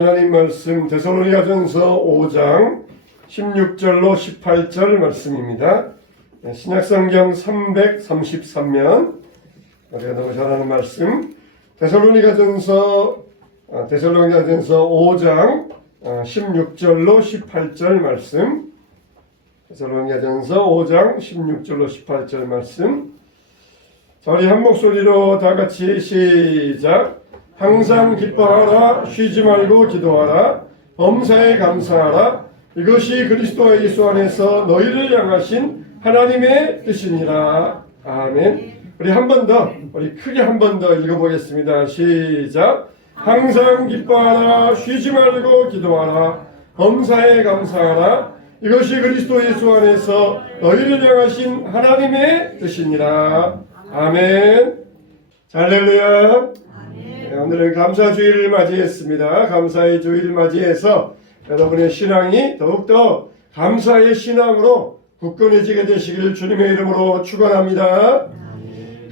하나님 말씀 데살로니가전서 5장 16절로 18절 말씀입니다. 신약성경 333면 우리가 너무 잘 아는 말씀 데살로니가전서 5장 16절로 18절 말씀 데살로니가전서 5장 16절로 18절 말씀. 자, 우리 한 목소리로 다 같이 시작. 항상 기뻐하라, 쉬지 말고 기도하라, 범사에 감사하라. 이것이 그리스도 예수 안에서 너희를 향하신 하나님의 뜻이니라. 아멘. 우리 한 번 더, 우리 크게 한 번 더 읽어보겠습니다. 시작. 항상 기뻐하라, 쉬지 말고 기도하라, 범사에 감사하라. 이것이 그리스도 예수 안에서 너희를 향하신 하나님의 뜻이니라. 아멘. 할렐루야. 오늘은 감사주일을 맞이했습니다. 감사의 주일을 맞이해서 여러분의 신앙이 더욱더 감사의 신앙으로 굳건해지게 되시기를 주님의 이름으로 축원합니다.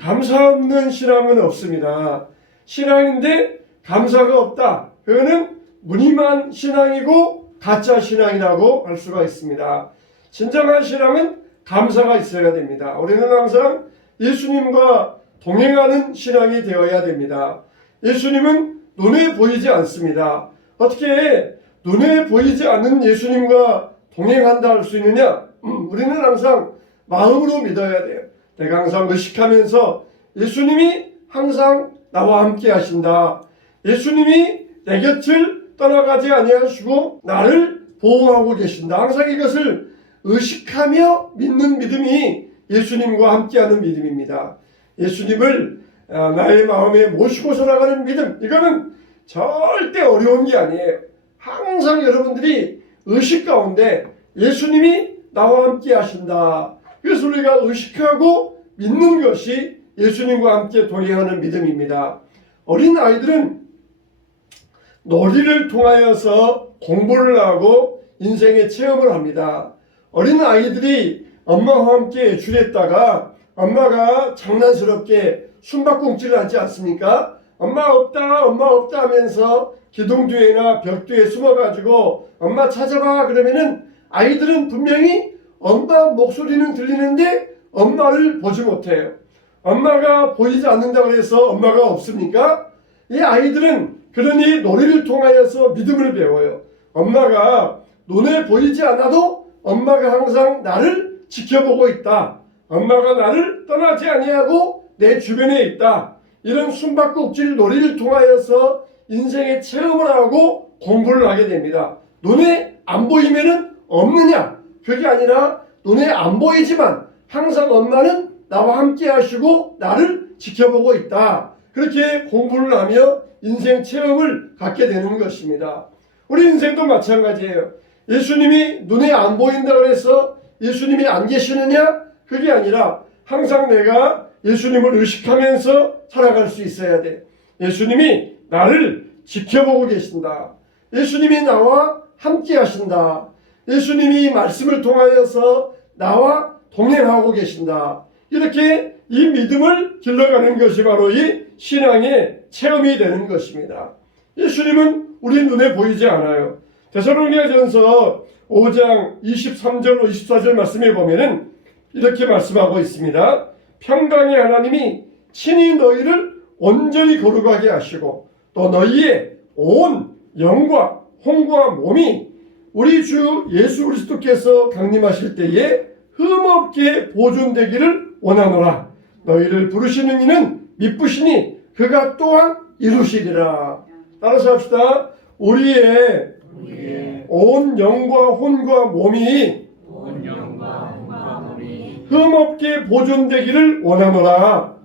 감사 없는 신앙은 없습니다. 신앙인데 감사가 없다. 그거는 무늬만 신앙이고 가짜 신앙이라고 할 수가 있습니다. 진정한 신앙은 감사가 있어야 됩니다. 우리는 항상 예수님과 동행하는 신앙이 되어야 됩니다. 예수님은 눈에 보이지 않습니다. 어떻게 눈에 보이지 않는 예수님과 동행한다 할 수 있느냐? 우리는 항상 마음으로 믿어야 돼요. 내가 항상 의식하면서 예수님이 항상 나와 함께 하신다. 예수님이 내 곁을 떠나가지 아니하시고 나를 보호하고 계신다. 항상 이것을 의식하며 믿는 믿음이 예수님과 함께하는 믿음입니다. 예수님을 나의 마음에 모시고 살아가는 믿음, 이거는 절대 어려운 게 아니에요. 항상 여러분들이 의식 가운데 예수님이 나와 함께 하신다. 그래서 우리가 의식하고 믿는 것이 예수님과 함께 동행하는 믿음입니다. 어린 아이들은 놀이를 통하여서 공부를 하고 인생의 체험을 합니다. 어린 아이들이 엄마와 함께 외출했다가 엄마가 장난스럽게 숨바꼭질을 하지 않습니까? 엄마 없다 하면서 기둥 뒤에나 벽 뒤에 숨어가지고 엄마 찾아봐 그러면은 아이들은 분명히 엄마 목소리는 들리는데 엄마를 보지 못해요. 엄마가 보이지 않는다고 해서 엄마가 없습니까? 이 아이들은 그러니 놀이를 통하여서 믿음을 배워요. 엄마가 눈에 보이지 않아도 엄마가 항상 나를 지켜보고 있다. 엄마가 나를 떠나지 아니하고 내 주변에 있다. 이런 숨바꼭질 놀이를 통하여서 인생의 체험을 하고 공부를 하게 됩니다. 눈에 안 보이면은 없느냐? 그게 아니라 눈에 안 보이지만 항상 엄마는 나와 함께 하시고 나를 지켜보고 있다. 그렇게 공부를 하며 인생 체험을 갖게 되는 것입니다. 우리 인생도 마찬가지예요. 예수님이 눈에 안 보인다고 해서 예수님이 안 계시느냐? 그게 아니라 항상 내가 예수님을 의식하면서 살아갈 수 있어야 돼. 예수님이 나를 지켜보고 계신다. 예수님이 나와 함께 하신다. 예수님이 말씀을 통하여서 나와 동행하고 계신다. 이렇게 이 믿음을 길러가는 것이 바로 이 신앙의 체험이 되는 것입니다. 예수님은 우리 눈에 보이지 않아요. 데살로니가전서 5장 23절 24절 말씀에 보면은 이렇게 말씀하고 있습니다. 평강의 하나님이 친히 너희를 온전히 거룩하게 하시고 또 너희의 온 영과 혼과 몸이 우리 주 예수 그리스도께서 강림하실 때에 흠없게 보존되기를 원하노라. 너희를 부르시는 이는 미쁘시니 그가 또한 이루시리라. 따라서 합시다. 우리의 온 영과 혼과 몸이 흠없게 보존되기를 원하노라.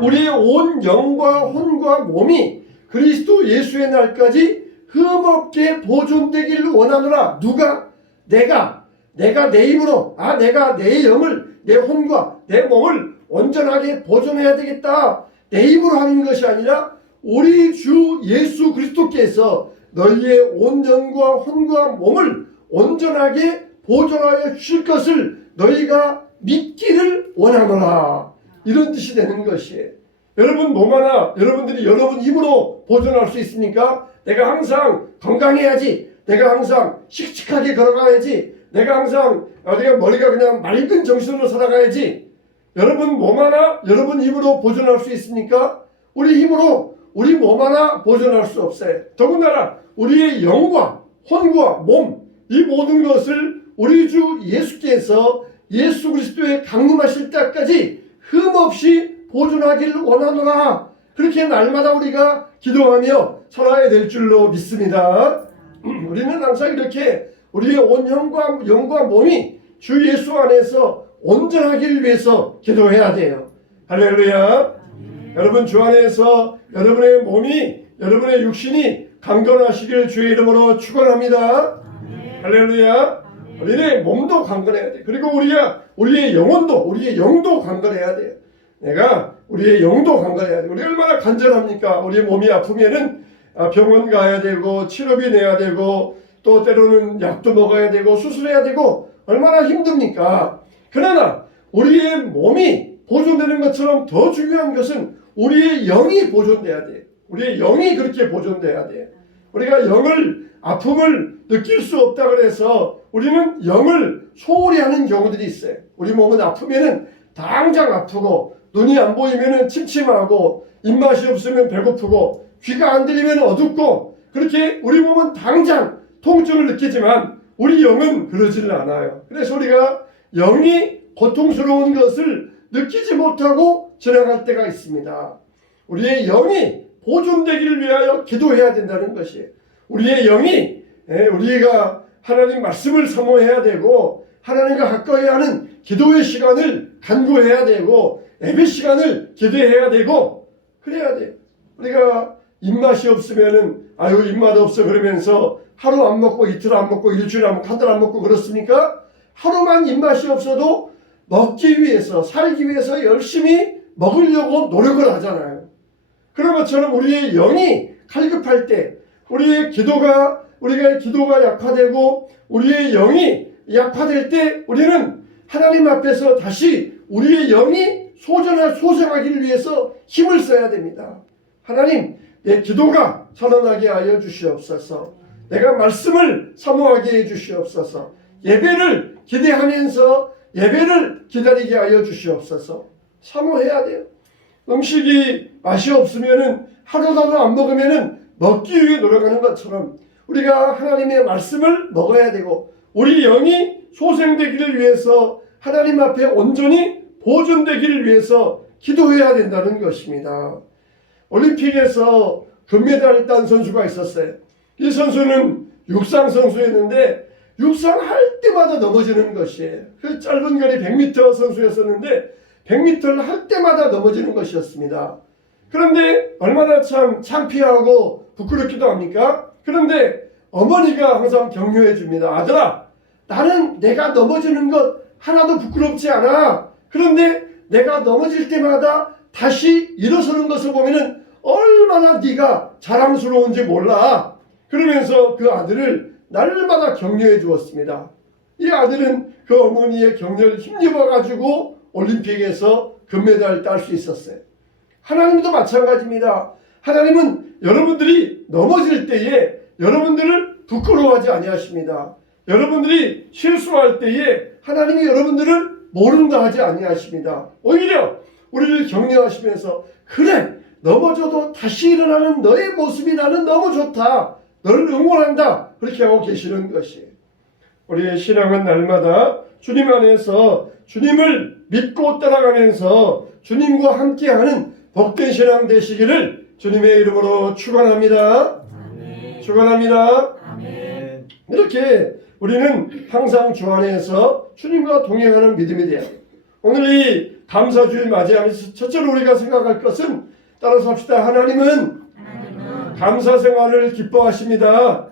우리의 온 영과 혼과 몸이 그리스도 예수의 날까지 흠없게 보존되기를 원하노라. 누가? 내가 내 힘으로 내가 내 영을 내 혼과 내 몸을 온전하게 보존해야 되겠다. 내 힘으로 하는 것이 아니라 우리 주 예수 그리스도께서 너희의 온 영과 혼과 몸을 온전하게 보존하여 주실 것을 너희가 믿기를 원하노라. 이런 뜻이 되는 것이에요. 여러분 몸 하나 여러분들이 여러분 힘으로 보존할 수 있습니까? 내가 항상 건강해야지, 내가 항상 씩씩하게 걸어가야지, 내가 항상 내가 머리가 그냥 맑은 정신으로 살아가야지. 여러분 몸 하나 여러분 힘으로 보존할 수 있습니까? 우리 힘으로 우리 몸 하나 보존할 수 없어요. 더군다나 우리의 영과 혼과 몸, 이 모든 것을 우리 주 예수께서 예수 그리스도의 강림하실 때까지 흠없이 보존하기를 원하노라. 그렇게 날마다 우리가 기도하며 살아야 될 줄로 믿습니다. 우리는 항상 이렇게 우리의 온 영과 몸이 주 예수 안에서 온전하기를 위해서 기도해야 돼요. 할렐루야. 여러분 주 안에서 여러분의 몸이, 여러분의 육신이 강건하시기를 주의 이름으로 축원합니다. 할렐루야. 우리의 몸도 강건해야 돼. 그리고 우리의 영도 강건해야 돼요. 내가 우리의 영도 강건해야 돼. 우리 얼마나 간절합니까? 우리 몸이 아프면은 병원 가야 되고 치료비 내야 되고 또 때로는 약도 먹어야 되고 수술해야 되고 얼마나 힘듭니까? 그러나 우리의 몸이 보존되는 것처럼 더 중요한 것은 우리의 영이 보존돼야 돼. 우리의 영이 그렇게 보존돼야 돼. 우리가 아픔을 느낄 수 없다 그래서 우리는 영을 소홀히 하는 경우들이 있어요. 우리 몸은 아프면은 당장 아프고, 눈이 안 보이면은 침침하고, 입맛이 없으면 배고프고, 귀가 안 들리면 어둡고, 그렇게 우리 몸은 당장 통증을 느끼지만 우리 영은 그러지는 않아요. 그래서 우리가 영이 고통스러운 것을 느끼지 못하고 지나갈 때가 있습니다. 우리의 영이 보존되기를 위하여 기도해야 된다는 것이에요. 우리의 영이, 우리가 하나님 말씀을 사모해야 되고 하나님과 가까이 하는 기도의 시간을 간구해야 되고 예배 시간을 기대해야 되고 그래야 돼요. 우리가 입맛이 없으면은 입맛 없어 그러면서 하루 안 먹고 이틀 안 먹고 일주일 안 먹고 한 달 안 먹고 그렇습니까? 하루만 입맛이 없어도 먹기 위해서 살기 위해서 열심히 먹으려고 노력을 하잖아요. 그런 것처럼 우리의 영이 갈급할 때 우리가 기도가 약화되고 우리의 영이 약화될 때 우리는 하나님 앞에서 다시 우리의 영이 소생하기를 위해서 힘을 써야 됩니다. 하나님, 내 기도가 살아나게 하여 주시옵소서. 내가 말씀을 사모하게 해 주시옵소서. 예배를 기대하면서 예배를 기다리게 하여 주시옵소서. 사모해야 돼요. 음식이 맛이 없으면은 하루라도 안 먹으면은 먹기 위해 노력하는 것처럼 우리가 하나님의 말씀을 먹어야 되고 우리 영이 소생되기를 위해서 하나님 앞에 온전히 보존되기를 위해서 기도해야 된다는 것입니다. 올림픽에서 금메달을 딴 선수가 있었어요. 이 선수는 육상 선수였는데 육상할 때마다 넘어지는 것이에요. 그 짧은 거리 100m 선수였었는데 100m를 할 때마다 넘어지는 것이었습니다. 그런데 얼마나 참 창피하고 부끄럽기도 합니까? 그런데 어머니가 항상 격려해 줍니다. 아들아, 나는 내가 넘어지는 것 하나도 부끄럽지 않아. 그런데 내가 넘어질 때마다 다시 일어서는 것을 보면은 얼마나 네가 자랑스러운지 몰라. 그러면서 그 아들을 날마다 격려해 주었습니다. 이 아들은 그 어머니의 격려를 힘입어 가지고 올림픽에서 금메달을 딸 수 있었어요. 하나님도 마찬가지입니다. 하나님은 여러분들이 넘어질 때에 여러분들을 부끄러워하지 아니하십니다. 여러분들이 실수할 때에 하나님이 여러분들을 모른다 하지 아니하십니다. 오히려 우리를 격려하시면서 그래, 넘어져도 다시 일어나는 너의 모습이 나는 너무 좋다. 너를 응원한다. 그렇게 하고 계시는 것이에요. 우리의 신앙은 날마다 주님 안에서 주님을 믿고 따라가면서 주님과 함께하는 복된 신앙 되시기를 주님의 이름으로 축원합니다. 축원합니다. 이렇게 우리는 항상 주 안에서 주님과 동행하는 믿음이 돼요. 오늘 이 감사주일 맞이하면서 첫째로 우리가 생각할 것은 따라서 합시다. 하나님은 감사 생활을 기뻐하십니다.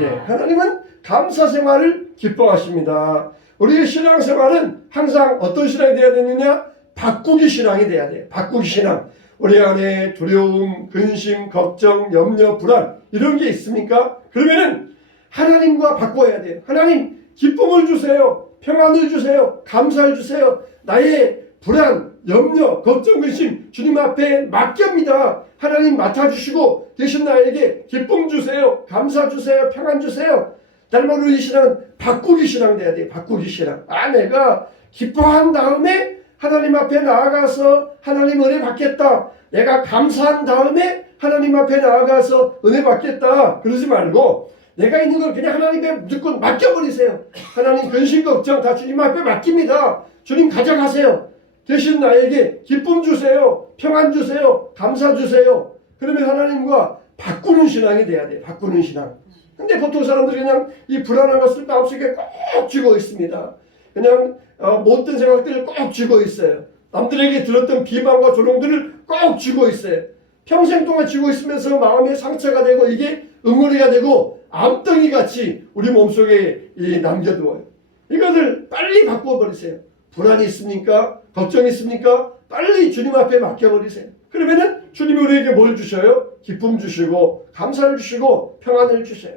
예, 하나님은 감사 생활을 기뻐하십니다. 우리의 신앙 생활은 항상 어떤 신앙이 되어야 되느냐? 바꾸기 신앙이 돼야 돼요. 바꾸기 신앙. 우리 안에 두려움, 근심, 걱정, 염려, 불안 이런 게 있습니까? 그러면은 하나님과 바꿔야 돼요. 하나님 기쁨을 주세요. 평안을 주세요. 감사를 주세요. 나의 불안, 염려, 걱정, 근심 주님 앞에 맡깁니다. 하나님 맡아주시고 대신 나에게 기쁨 주세요. 감사 주세요. 평안 주세요. 날마다 우리 신앙은 바꾸기 신앙 돼야 돼요. 바꾸기 신앙. 내가 기뻐한 다음에 하나님 앞에 나아가서 하나님 은혜 받겠다. 내가 감사한 다음에 하나님 앞에 나아가서 은혜 받겠다. 그러지 말고 내가 있는 걸 그냥 하나님께 무조건 맡겨버리세요. 하나님 근심 걱정 다 주님 앞에 맡깁니다. 주님 가져가세요. 대신 나에게 기쁨 주세요. 평안 주세요. 감사 주세요. 그러면 하나님과 바꾸는 신앙이 돼야 돼요. 바꾸는 신앙. 근데 보통 사람들이 그냥 이 불안한 것을 마음속에 꼭 쥐고 있습니다. 그냥 못된 생각들을 꼭 쥐고 있어요. 남들에게 들었던 비방과 조롱들을 꼭 쥐고 있어요. 평생 동안 쥐고 있으면서 마음에 상처가 되고 이게 응어리가 되고 암덩이 같이 우리 몸속에 남겨두어요. 이것을 빨리 바꿔버리세요. 불안이 있습니까? 걱정이 있습니까? 빨리 주님 앞에 맡겨버리세요. 그러면은 주님이 우리에게 뭘 주셔요? 기쁨 주시고 감사를 주시고 평안을 주셔요.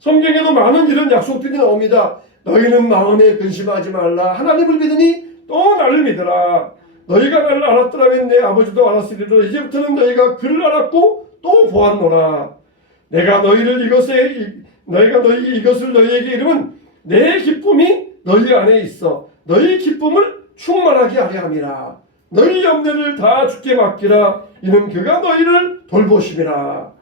성경에도 많은 이런 약속들이 나옵니다. 너희는 마음에 근심하지 말라. 하나님을 믿으니 또 나를 믿으라. 너희가 나를 알았더라면 내 아버지도 알았으리라. 이제부터는 너희가 그를 알았고 또 보았노라. 내가 너희 이것을 너희에게 이름은 내 기쁨이 너희 안에 있어 너희 기쁨을 충만하게 하려 함이라. 너희 염려를 다 주께 맡기라. 이는 그가 너희를 돌보심이라.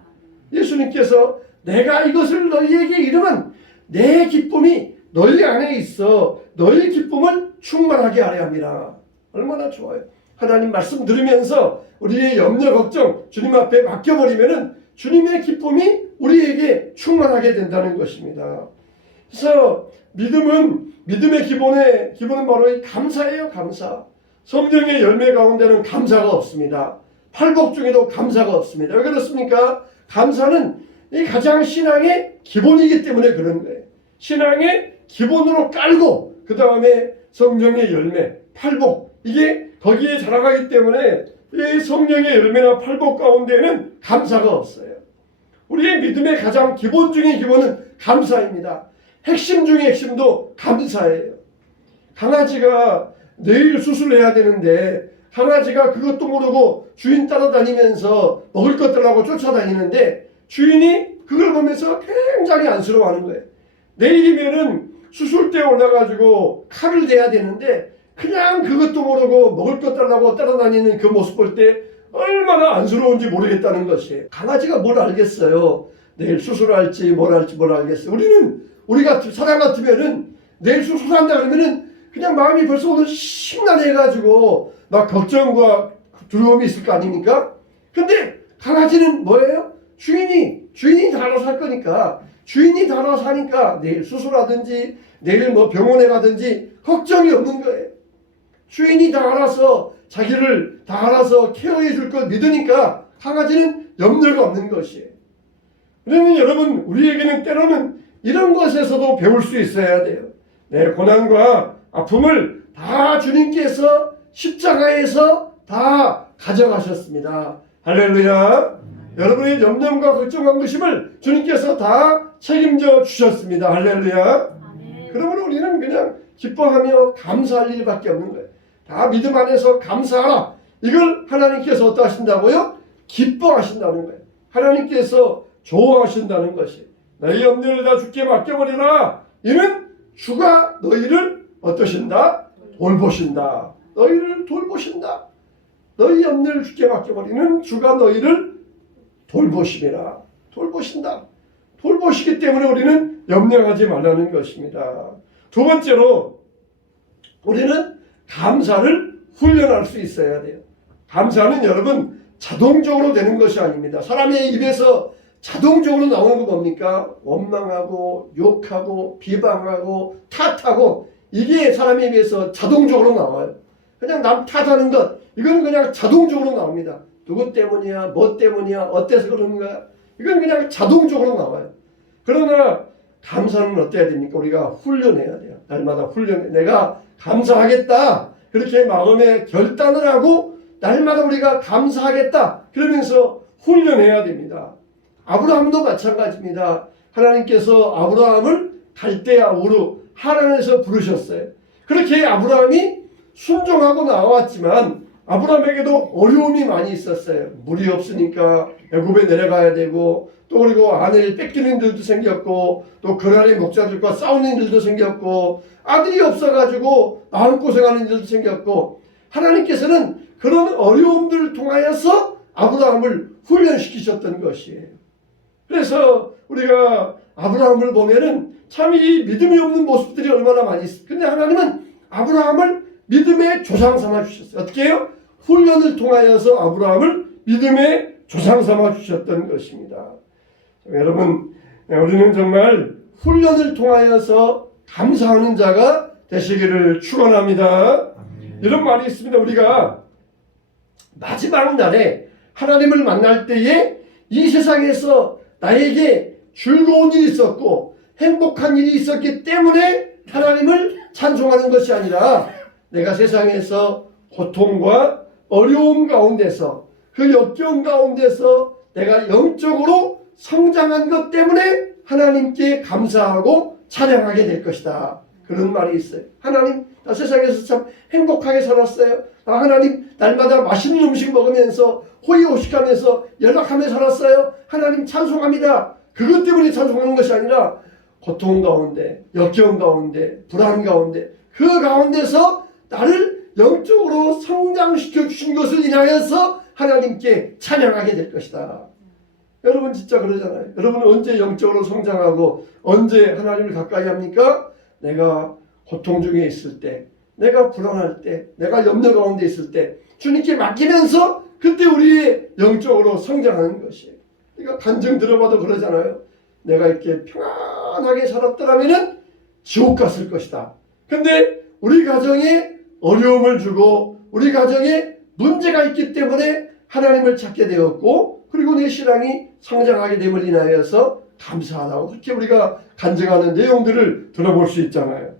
예수님께서 내가 이것을 너희에게 이름은 내 기쁨이 너희 안에 있어 너희 기쁨을 충만하게 하려 함이라. 얼마나 좋아요. 하나님 말씀 들으면서 우리의 염려 걱정 주님 앞에 맡겨버리면은 주님의 기쁨이 우리에게 충만하게 된다는 것입니다. 그래서 믿음의 기본은 바로 이 감사예요. 감사. 성경의 열매 가운데는 감사가 없습니다. 팔복 중에도 감사가 없습니다. 왜 그렇습니까? 감사는 이 가장 신앙의 기본이기 때문에 그런 거예요. 신앙의 기본으로 깔고 그 다음에 성령의 열매, 팔복 이게 거기에 자라가기 때문에 이 성령의 열매나 팔복 가운데는 감사가 없어요. 우리의 믿음의 가장 기본 중의 기본은 감사입니다. 핵심 중의 핵심도 감사예요. 강아지가 내일 수술해야 되는데 강아지가 그것도 모르고 주인 따라다니면서 먹을 것 달라고 쫓아다니는데 주인이 그걸 보면서 굉장히 안쓰러워하는 거예요. 내일이면은 수술대에 올라가지고 칼을 대야 되는데 그냥 그것도 모르고 먹을 것 달라고 따라다니는 그 모습 볼 때 얼마나 안쓰러운지 모르겠다는 것이에요. 강아지가 뭘 알겠어요. 내일 수술할지 뭘 할지 뭘 알겠어요. 우리가 사람 같으면은 내일 수술한다 그러면은 그냥 마음이 벌써 오늘 심란해가지고 막 걱정과 두려움이 있을 거 아닙니까? 근데 강아지는 뭐예요? 주인이 다 알아서 할 거니까 주인이 다 알아서 하니까 내일 수술하든지 내일 뭐 병원에 가든지 걱정이 없는 거예요. 주인이 다 알아서 자기를 다 알아서 케어해 줄 걸 믿으니까 강아지는 염려가 없는 것이에요. 그러면 여러분 우리에게는 때로는 이런 것에서도 배울 수 있어야 돼요. 내 고난과 아픔을 다 주님께서 십자가에서 다 가져가셨습니다. 할렐루야. 여러분의 염려과 걱정과 근심을 주님께서 다 책임져 주셨습니다. 할렐루야. 그러므로 우리는 그냥 기뻐하며 감사할 일밖에 없는 거예요. 다 믿음 안에서 감사하라. 이걸 하나님께서 어떠 하신다고요? 기뻐하신다는 거예요. 하나님께서 좋아하신다는 것이. 너희 염려를 다 주께 맡겨버리라. 이는 주가 너희를 어떠신다? 돌보신다. 너희를 돌보신다. 너희 염려를 주께 맡겨버리는 주가 너희를 돌보심이라. 돌보신다. 돌보시기 때문에 우리는 염려하지 말라는 것입니다. 두 번째로 우리는 감사를 훈련할 수 있어야 돼요. 감사는 여러분 자동적으로 되는 것이 아닙니다. 사람의 입에서 자동적으로 나오는 거 뭡니까? 원망하고 욕하고 비방하고 탓하고 이게 사람의 입에서 자동적으로 나와요. 그냥 남 탓하는 것 이건 그냥 자동적으로 나옵니다. 누구 때문이야? 뭐 때문이야? 어때서 그러는 거야? 이건 그냥 자동적으로 나와요. 그러나 감사는 어때야 됩니까? 우리가 훈련해야 돼요. 날마다 훈련해. 내가 감사하겠다. 그렇게 마음에 결단을 하고 날마다 우리가 감사하겠다. 그러면서 훈련해야 됩니다. 아브라함도 마찬가지입니다. 하나님께서 아브라함을 갈대아 우르 하란에서 부르셨어요. 그렇게 아브라함이 순종하고 나왔지만 아브라함에게도 어려움이 많이 있었어요. 물이 없으니까 애굽에 내려가야 되고, 또 그리고 아내를 뺏기는 일도 생겼고, 또 그랄의 목자들과 싸우는 일도 생겼고, 아들이 없어가지고 마음고생하는 일도 생겼고, 하나님께서는 그런 어려움들을 통하여서 아브라함을 훈련시키셨던 것이에요. 그래서 우리가 아브라함을 보면은 참 이 믿음이 없는 모습들이 얼마나 많이 있어요. 근데 하나님은 아브라함을 믿음의 조상 삼아 주셨어요. 어떻게 해요? 훈련을 통하여서 아브라함을 믿음의 조상 삼아 주셨던 것입니다. 여러분, 우리는 정말 훈련을 통하여서 감사하는 자가 되시기를 축원합니다. 이런 말이 있습니다. 우리가 마지막 날에 하나님을 만날 때에 이 세상에서 나에게 즐거운 일이 있었고 행복한 일이 있었기 때문에 하나님을 찬송하는 것이 아니라, 내가 세상에서 고통과 어려움 가운데서, 그 역경 가운데서 내가 영적으로 성장한 것 때문에 하나님께 감사하고 찬양하게 될 것이다. 그런 말이 있어요. 하나님, 나 세상에서 참 행복하게 살았어요. 하나님, 날마다 맛있는 음식 먹으면서 호의호식하면서 연락하며 살았어요. 하나님 찬송합니다. 그것 때문에 찬송하는 것이 아니라 고통 가운데, 역경 가운데, 불안 가운데, 그 가운데서 나를 영적으로 성장시켜 주신 것을 인하여서 하나님께 찬양하게 될 것이다. 여러분 진짜 그러잖아요. 여러분은 언제 영적으로 성장하고 언제 하나님을 가까이 합니까? 내가 고통 중에 있을 때, 내가 불안할 때, 내가 염려 가운데 있을 때 주님께 맡기면서 그때 우리 영적으로 성장하는 것이에요. 그러니까 간증 들어봐도 그러잖아요. 내가 이렇게 평안하게 살았더라면 지옥 갔을 것이다. 근데 우리 가정에 어려움을 주고 우리 가정에 문제가 있기 때문에 하나님을 찾게 되었고, 그리고 내 신앙이 성장하게 됨을 인하여서 감사하다고 그렇게 우리가 간증하는 내용들을 들어볼 수 있잖아요.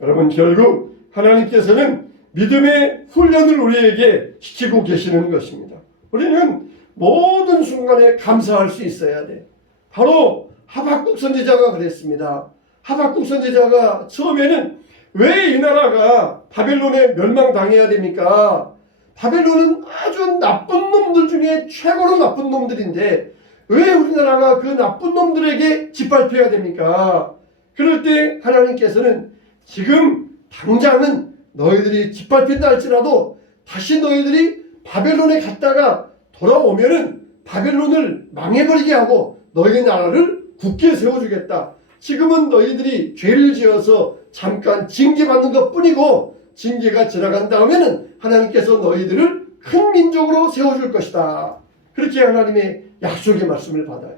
여러분, 결국 하나님께서는 믿음의 훈련을 우리에게 시키고 계시는 것입니다. 우리는 모든 순간에 감사할 수 있어야 돼. 바로 하박국 선지자가 그랬습니다. 하박국 선지자가 처음에는 왜 이 나라가 바벨론에 멸망당해야 됩니까? 바벨론은 아주 나쁜 놈들 중에 최고로 나쁜 놈들인데 왜 우리나라가 그 나쁜 놈들에게 짓밟혀야 됩니까? 그럴 때 하나님께서는 지금 당장은 너희들이 짓밟힌다 할지라도 다시 너희들이 바벨론에 갔다가 돌아오면은 바벨론을 망해버리게 하고 너희 나라를 굳게 세워주겠다. 지금은 너희들이 죄를 지어서 잠깐 징계받는 것 뿐이고 징계가 지나간 다음에는 하나님께서 너희들을 큰 민족으로 세워줄 것이다. 그렇게 하나님의 약속의 말씀을 받아요.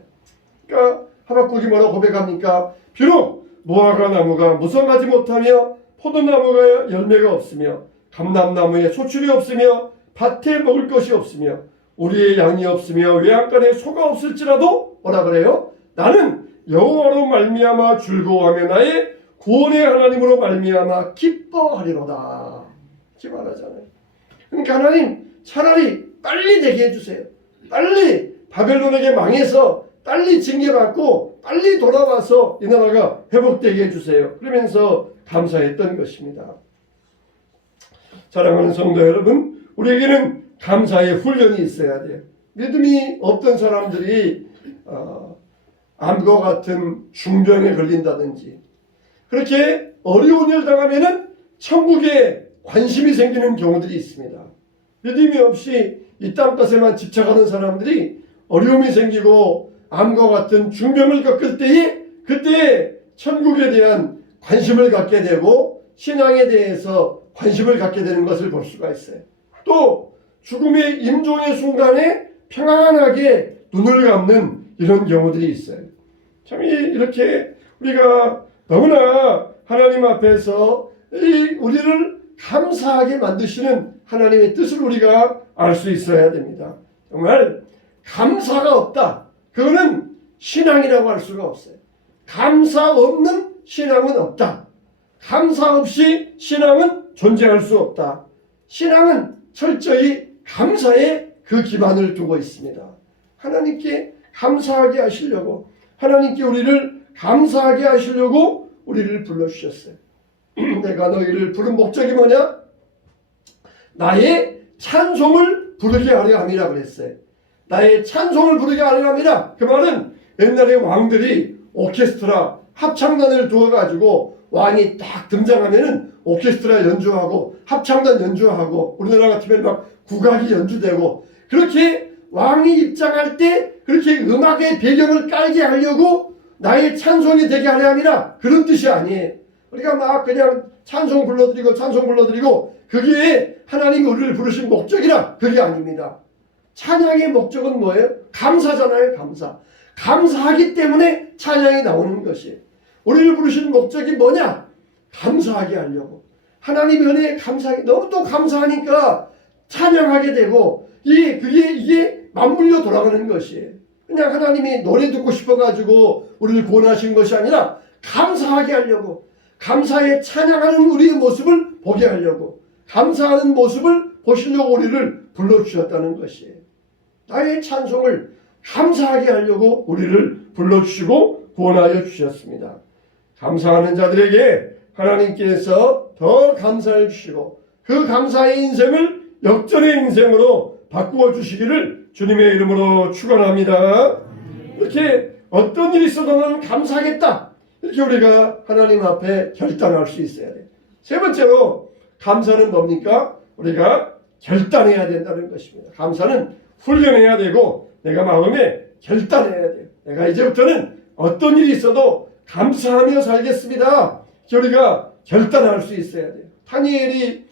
그러니까 하박국이 뭐라고 고백합니까? 비록 무화과 나무가 무성하지 못하며 포도나무가 열매가 없으며 감람나무에 소출이 없으며 밭에 먹을 것이 없으며 우리의 양이 없으며 외양간에 소가 없을지라도 뭐라 그래요? 나는 여호와로 말미암아 즐거워하며 나의 구원의 하나님으로 말미암아 기뻐하리로다. 이렇게 말하잖아요. 그러니까 하나님 차라리 빨리 되게 해주세요. 빨리 바벨론에게 망해서 빨리 징계받고 빨리 돌아와서 이 나라가 회복되게 해주세요. 그러면서 감사했던 것입니다. 사랑하는 성도 여러분, 우리에게는 감사의 훈련이 있어야 돼요. 믿음이 없던 사람들이 암과 같은 중병에 걸린다든지 그렇게 어려운 일 당하면은 천국에 관심이 생기는 경우들이 있습니다. 믿음이 없이 이 땅것에만 집착하는 사람들이 어려움이 생기고 암과 같은 중병을 겪을 때에 그때 천국에 대한 관심을 갖게 되고 신앙에 대해서 관심을 갖게 되는 것을 볼 수가 있어요. 또 죽음의 임종의 순간에 평안하게 눈을 감는 이런 경우들이 있어요. 참 이렇게 우리가 너무나 하나님 앞에서 우리를 감사하게 만드시는 하나님의 뜻을 우리가 알 수 있어야 됩니다. 정말 감사가 없다. 그거는 신앙이라고 할 수가 없어요. 감사 없는 신앙은 없다. 감사 없이 신앙은 존재할 수 없다. 신앙은 철저히 감사에 그 기반을 두고 있습니다. 하나님께 감사하게 하시려고, 하나님께 우리를 감사하게 하시려고 우리를 불러주셨어요. 내가 너희를 부른 목적이 뭐냐? 나의 찬송을 부르게 하려 함이라 그랬어요. 나의 찬송을 부르게 하려 함이라. 그 말은 옛날에 왕들이 오케스트라 합창단을 두어가지고 왕이 딱 등장하면은 오케스트라 연주하고 합창단 연주하고 우리나라 같으면 막 국악이 연주되고 그렇게 왕이 입장할 때 그렇게 음악의 배경을 깔게 하려고 나의 찬송이 되게 하려 함이라. 그런 뜻이 아니에요. 우리가 막 그냥 찬송 불러드리고 그게 하나님이 우리를 부르신 목적이라. 그게 아닙니다. 찬양의 목적은 뭐예요? 감사잖아요. 감사. 감사하기 때문에 찬양이 나오는 것이에요. 우리를 부르신 목적이 뭐냐? 감사하게 하려고. 하나님의 은혜에 감사하게, 너무 또 감사하니까 찬양하게 되고 이게 맞물려 돌아가는 것이에요. 그냥 하나님이 노래 듣고 싶어가지고 우리를 구원하신 것이 아니라 감사하게 하려고, 감사에 찬양하는 우리의 모습을 보게 하려고, 감사하는 모습을 보시려고 우리를 불러주셨다는 것이에요. 나의 찬송을 감사하게 하려고 우리를 불러주시고 구원하여 주셨습니다. 감사하는 자들에게 하나님께서 더 감사해 주시고 그 감사의 인생을 역전의 인생으로 바꾸어 주시기를 주님의 이름으로 축원합니다. 이렇게 어떤 일이 있어도 나는 감사하겠다. 이렇게 우리가 하나님 앞에 결단할 수 있어야 돼요. 세 번째로 감사는 뭡니까? 우리가 결단해야 된다는 것입니다. 감사는 훈련해야 되고 내가 마음에 결단해야 돼요. 내가 이제부터는 어떤 일이 있어도 감사하며 살겠습니다. 우리가 결단할 수 있어야 돼요. 다니엘이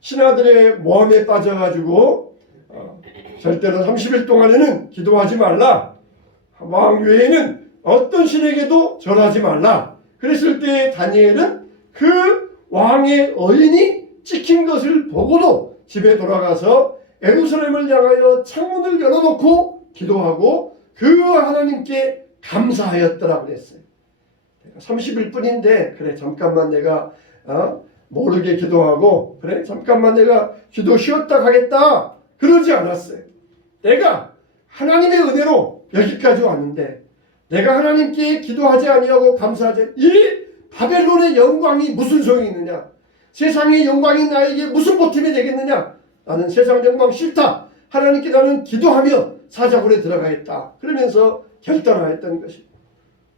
신하들의 모함에 빠져가지고 절대로 30일 동안에는 기도하지 말라. 왕 외에는 어떤 신에게도 절하지 말라. 그랬을 때 다니엘은 그 왕의 어인이 찍힌 것을 보고도 집에 돌아가서 예루살렘을 향하여 창문을 열어놓고 기도하고 그 하나님께 감사하였더라 그랬어요. 30일 뿐인데 그래 잠깐만 내가 모르게 기도하고 그래 잠깐만 내가 기도 쉬었다 가겠다 그러지 않았어요. 내가 하나님의 은혜로 여기까지 왔는데 내가 하나님께 기도하지 아니하고 감사하지, 이 바벨론의 영광이 무슨 소용이 있느냐, 세상의 영광이 나에게 무슨 보탬이 되겠느냐, 나는 세상 영광 싫다, 하나님께 나는 기도하며 사자굴에 들어가겠다 그러면서 결단하였던 것입니다.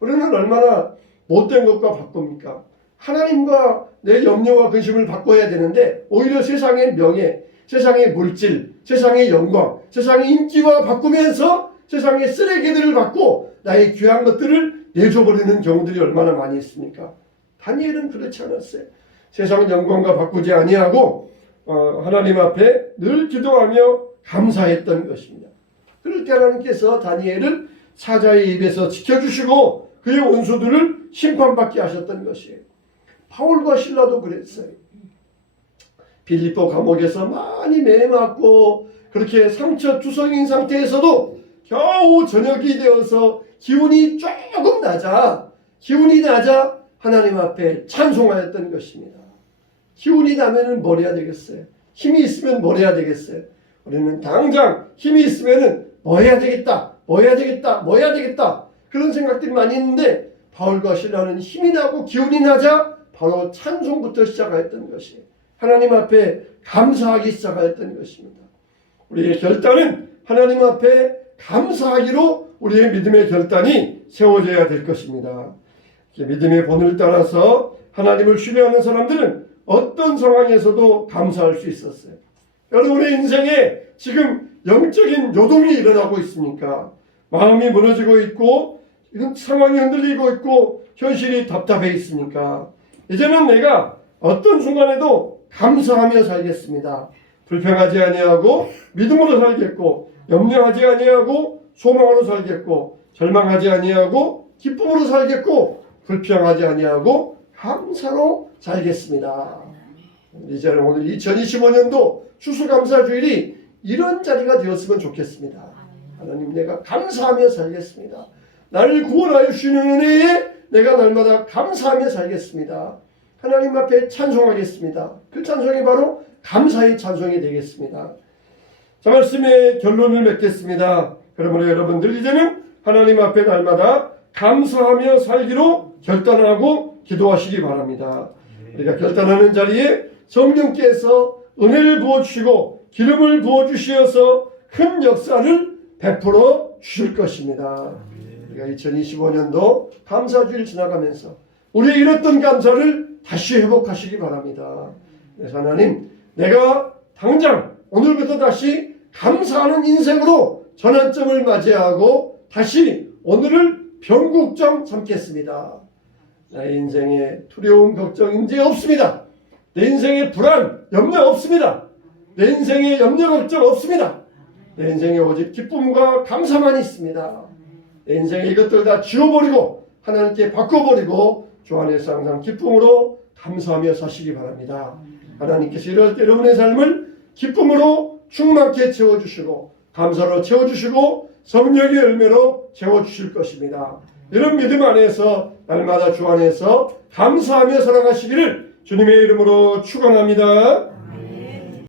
우리는 얼마나 못된 것과 바꿉니까? 하나님과 내 염려와 근심을 바꿔야 되는데 오히려 세상의 명예, 세상의 물질, 세상의 영광, 세상의 인기와 바꾸면서 세상의 쓰레기들을 받고 나의 귀한 것들을 내줘버리는 경우들이 얼마나 많이 있습니까? 다니엘은 그렇지 않았어요. 세상 영광과 바꾸지 아니하고 하나님 앞에 늘 기도하며 감사했던 것입니다. 그럴 때 하나님께서 다니엘을 사자의 입에서 지켜주시고 그의 원수들을 심판받게 하셨던 것이에요. 바울과 실라도 그랬어요. 빌립보 감옥에서 많이 매맞고 그렇게 상처 투성인 상태에서도 겨우 저녁이 되어서 기운이 조금 나자 하나님 앞에 찬송하였던 것입니다. 기운이 나면은 뭘 해야 되겠어요? 힘이 있으면 뭘 해야 되겠어요? 우리는 당장 힘이 있으면은 뭐 해야 되겠다 그런 생각들이 많이 있는데 바울과 실라는 힘이 나고 기운이 나자 바로 찬송부터 시작하였던 것이에요. 하나님 앞에 감사하기 시작하였던 것입니다. 우리의 결단은 하나님 앞에 감사하기로 우리의 믿음의 결단이 세워져야 될 것입니다. 믿음의 본을 따라서 하나님을 신뢰하는 사람들은 어떤 상황에서도 감사할 수 있었어요. 여러분의 인생에 지금 영적인 요동이 일어나고 있습니까? 마음이 무너지고 있고 상황이 흔들리고 있고 현실이 답답해 있습니까? 이제는 내가 어떤 순간에도 감사하며 살겠습니다. 불평하지 아니하고 믿음으로 살겠고 염려하지 아니하고 소망으로 살겠고 절망하지 아니하고 기쁨으로 살겠고 불평하지 아니하고 감사로 살겠습니다. 이제는 오늘 2025년도 추수감사주일이 이런 자리가 되었으면 좋겠습니다. 하나님 내가 감사하며 살겠습니다. 나를 구원하여 주시는 은혜에 내가 날마다 감사하며 살겠습니다. 하나님 앞에 찬송하겠습니다. 그 찬송이 바로 감사의 찬송이 되겠습니다. 자, 말씀의 결론을 맺겠습니다. 그러므로 여러분들 이제는 하나님 앞에 날마다 감사하며 살기로 결단하고 기도하시기 바랍니다. 우리가 결단하는 자리에 성령께서 은혜를 부어주시고 기름을 부어주시어서 큰 역사를 베풀어 주실 것입니다. 우리가 2025년도 감사주일 지나가면서 우리의 잃었던 감사를 다시 회복하시기 바랍니다. 그래서 하나님, 내가 당장 오늘부터 다시 감사하는 인생으로 전환점을 맞이하고 다시 오늘을 변국점 삼겠습니다. 나의 인생에 두려움, 걱정 이제 없습니다. 내 인생에 불안, 염려 없습니다. 내 인생에 염려, 걱정 없습니다. 내 인생에 오직 기쁨과 감사만 있습니다. 내 인생에 이것들 다 지워버리고 하나님께 바꿔버리고 주 안에서 항상 기쁨으로 감사하며 사시기 바랍니다. 하나님께서 이럴 때 여러분의 삶을 기쁨으로 충만케 채워주시고 감사로 채워주시고 성령의 열매로 채워주실 것입니다. 이런 믿음 안에서 날마다 주 안에서 감사하며 살아가시기를 주님의 이름으로 축원합니다.